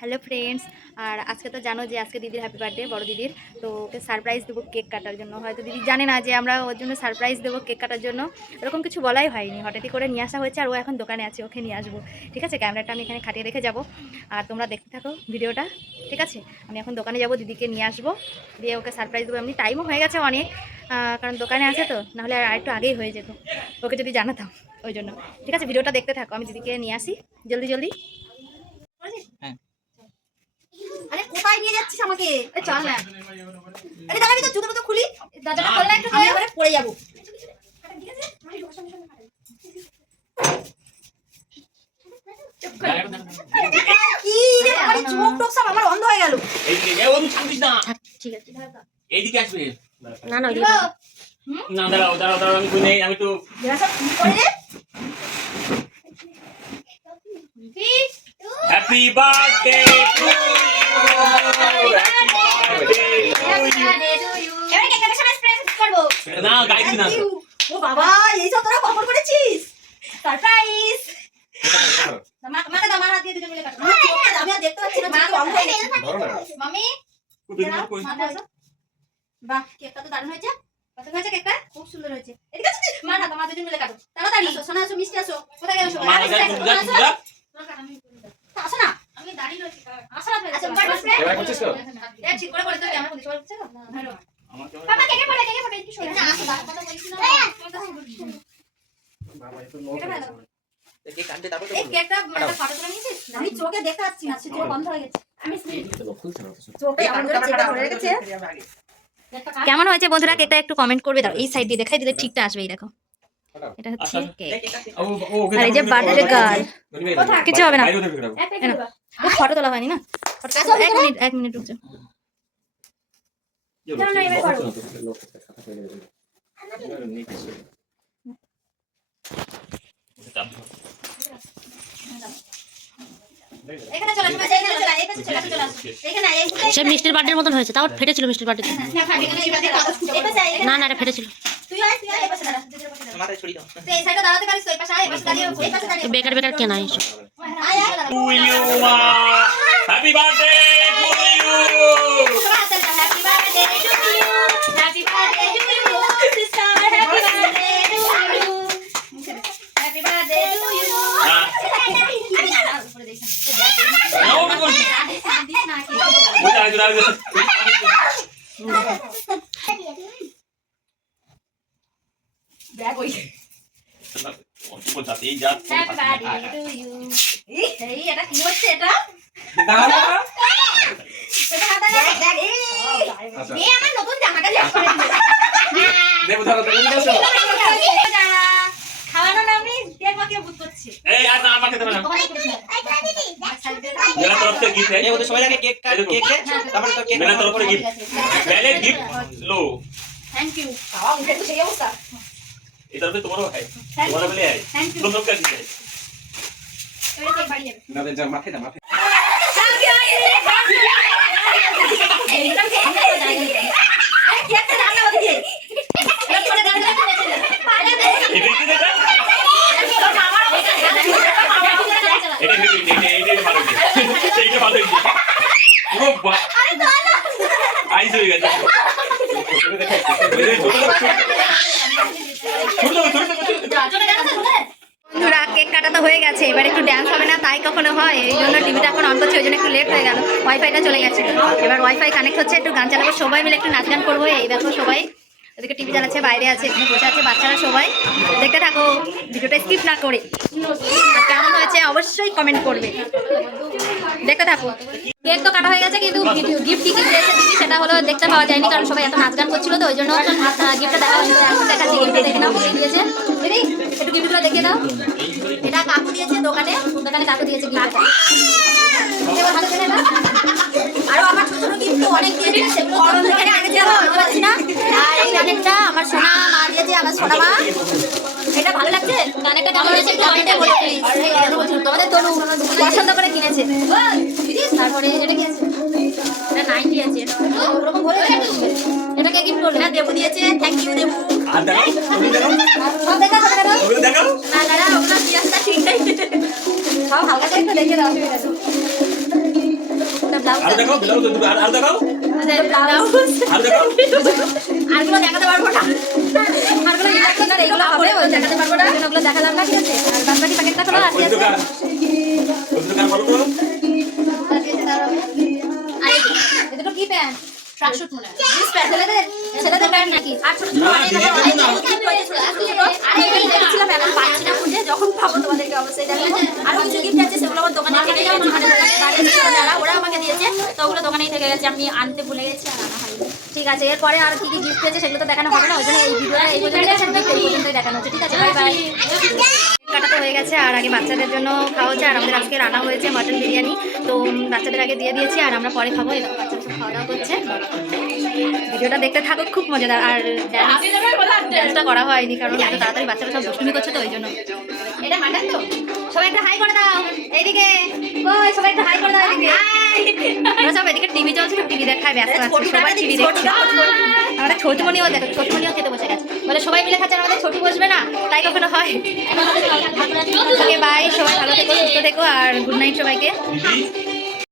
Hello friends, আর আজকে তো জানো যে আজকে দিদির হ্যাপি বার্থডে বড় দিদির। তো ওকে সারপ্রাইজ দেবো কেক কাটার জন্য। হয়তো দিদি জানে না যে আমরা ওর জন্য সারপ্রাইজ দেবো কেক কাটার জন্য। এরকম কিছু বলাই হয়নি। হঠাৎই করে নিয়ে আসা হয়েছে আর ও এখন দোকানে আছে, ওকে নিয়ে আসব। ঠিক আছে? ক্যামেরাটা আমি এখানে খাটিয়ে রেখে যাব। আর তোমরা দেখতে থাকো ভিডিওটা। ঠিক আছে? আমি এখন দোকানে যাব, দিদিকে নিয়ে আসব। দিয়ে ওকে সারপ্রাইজ দেবো। এমনি টাইমও হয়ে গেছে অনেক কারণ দোকানে আছে তো। নাহলে আর একটু আগেই হয়ে যেত। ওকে যদি জানাতাম ওই জন্য। ঠিক আছে? ভিডিওটা দেখতে থাকো। আমি দিদিকে নিয়ে আসি। জলদি জলদি। আরে কোথায় নিয়ে যাচ্ছিস আমাকে? চল না। আরে দাঁড়াবি তো জুতো খুলি। দরজাটা খোল না একটু আমি এবারে পড়ে যাব। কি রে আরে চোখ টোক সব আমার অন্ধ হয়ে গেল। এইদিকে ছাড়িস না। ঠিক আছে। এইদিকে আসবে। না না না দাঁড়াও দাঁড়াও দাঁড়াও আমি আমি তো সব কি না না ও বাবা এই সব তোরা করেছিস সারপ্রাইজ মাথা দাও মাথা দিয়ে দুজন মিলে কাটো আমি আর দেখতে পাচ্ছি না চোখ অন্ধ হয়ে গেছে মামি বাহ কেকটা তো দারুণ হয়েছে কত হয়েছে কেকটা খুব সুন্দর হয়েছে এদিকে আসো মা না দুজন মিলে কাটো তাড়াতাড়ি আসো সোনা আসো মিষ্টি আসো কোথায় আসো, যা আসো না আমি আচ্ছা চোখে দেখতে পাচ্ছি না সে চোখ বন্ধ হয়ে গেছে। আমি চোখে কেমন হয়েছে বন্ধুরা? কেকটা একটু কমেন্ট করবে দাও এই সাইড দিয়ে দেখাই দিলে ঠিকটা আসবে এই দেখো। এটা হচ্ছে কেক আর এই যে বার্থডে গার্ল কিছু হবে না। ফটো তোলা হয়নি না? এক মিনিট এক মিনিট রুকছো। সে মিষ্টির বার্থডের মতন হয়েছে তাও ফেটেছিল মিষ্টির বার্থডে না না এটা ফেটেছিল। বেকার বেকার কেনা এসব। You sister happy birthday to you happy birthday to you উপরে দেখেন নাও না কোন দিস না কি বুঝা বুঝা বুঝা ব্যাগ ওই খাওয়ানো না আমি দেখবো কি বুঝ করছে এই আর না আমাকে দেবে না मेरा तरफ से गिफ्ट है ये वो तो समझ लगे केक का देखो। केक है তারপরে তো কেক मेरा तरफ से गिफ्ट पहले गिफ्ट लो থ্যাংক ইউ খাওয়া মুখে তো সেই অবস্থা इधर पे तुम्हारा है तुम्हारा वाले है থ্যাংক ইউ तुम लोग क्या गिफ्ट है এবারে কেক বাড়ি যাবে না যা মাথায় দা কাটা তো হয়ে গেছে, এবার একটু ড্যান্স হবে না, তাই কখনো হয়? এই জন্য টিভিটা এখন অন করছে, ওই জন্য একটু লেট হয়ে গেল। ওয়াইফাইটা চলে গেছে। এবার ওয়াইফাই কানেক্ট হচ্ছে, একটু গান চালাবো, সবাই মিলে একটু নাচ গান করব, এই দেখো সবাই। ওদিকে টিভি চালাচ্ছে, বাইরে আছে, এখানে বসে আছে বাচ্চারা সবাই। দেখতে থাকো, ভিডিওটা স্কিপ না করে। কেমন হয়েছে অবশ্যই কমেন্ট করবে। দেখতে থাকো। কেক তো কাটা হয়ে গেছে, কিন্তু গিফট কি দিয়েছে দিদি সেটা হলো দেখতে পাওয়া যায়নি, কারণ সবাই এত নাচ গান করছিল তো, ওই জন্য গিফটটা দেখা দেখাচ্ছি দেখে নাও একটু গিফটগুলো দাও। এটা কাকু দিয়েছে দোকানে। দোকানে কাকু দিয়েছে গিফট আরও আমার ছোট ছোট গিফট অনেক দিয়েছে। সেগুলো থেকে আনেছে পারছি না। আর এই কানেরটা আমার সোনা মা দিয়েছে আমার সোনা মা। এটা ভালো লাগছে? কানেরটা কেমন হয়েছে একটু কমেন্টে বলে তোমাদের তনু পছন্দ করে কিনেছে। তারপরে এটা কি আছে? এটা নাইনটি আছে। ওরকম বলে এটা গিফট করলে দেবু দিয়েছে থ্যাংক ইউ দেবু। আর দেখো না সব হালকা করে একটু দেখে দাও আর দেখাও ব্লাউজ দুটো আর আর দেখাও। আর দেখাও। আরগুলো দেখাতে পারব না। আরগুলো রিল্যাক্স আর এইগুলো হবে ওই দেখাতে পারব না। ওগুলো দেখালাম না ঠিক আছে। আর বাদ প্যাকেটটা কার ওই দুটো কার বলো তো। আর এই কি প্যান্ট ট্রাকশুট মনে হয় ছেলেদের ছেলেদের প্যান্ট নাকি আর ছোট ছোট এখন পাচ্ছি না খুঁজে যখন পাবো তোমাদেরকে অবশ্যই কিছু গিফট আছে সেগুলো আমার দোকানে থেকে মানে যারা ওরা আমাকে দিয়েছে তো ওগুলো দোকানেই থেকে গেছে আমি আনতে ভুলে গেছি আর আনা হয়নি ঠিক আছে এরপরে আর কি কি গিফট পেয়েছে সেগুলো তো দেখানো হবে না ওই জন্য এই ভিডিওটা পর্যন্তই দেখানো হচ্ছে ঠিক আছে বাই বাই কাটাতে হয়ে গেছে আর আগে বাচ্চাদের জন্য খাওয়া হচ্ছে আর আমাদের আজকে রান্না হয়েছে মাটন বিরিয়ানি তো বাচ্চাদের আগে দিয়ে দিয়েছি আর আমরা পরে খাব এরকম খাওয়া দাওয়া করছে ভিডিওটা দেখতে থাকো খুব মজাদার। আর ড্যান্সটা করা হয়নি কারণ এত তাড়াতাড়ি বাচ্চারা সব দুষ্টুমি করছে তো ওই জন্য। এটা মাটন তো? সবাই একটা হাই করে দাও। এইদিকে। ওই সবাই একটা হাই করে দাও এইদিকে আমরা সব এদিকে টিভি চলছে টিভি দেখায় ব্যস্ত আছে। সবাই টিভি দেখছে। আমাদের ছোটমণিও দেখো ছোটমণিও খেতে বসে গেছে। বলে সবাই মিলে খাচ্ছে আর আমাদের ছোট বসবে না তাই কখনো হয়? ওকে বাই সবাই ভালো থেকো সুস্থ থেকো আর গুড নাইট সবাইকে।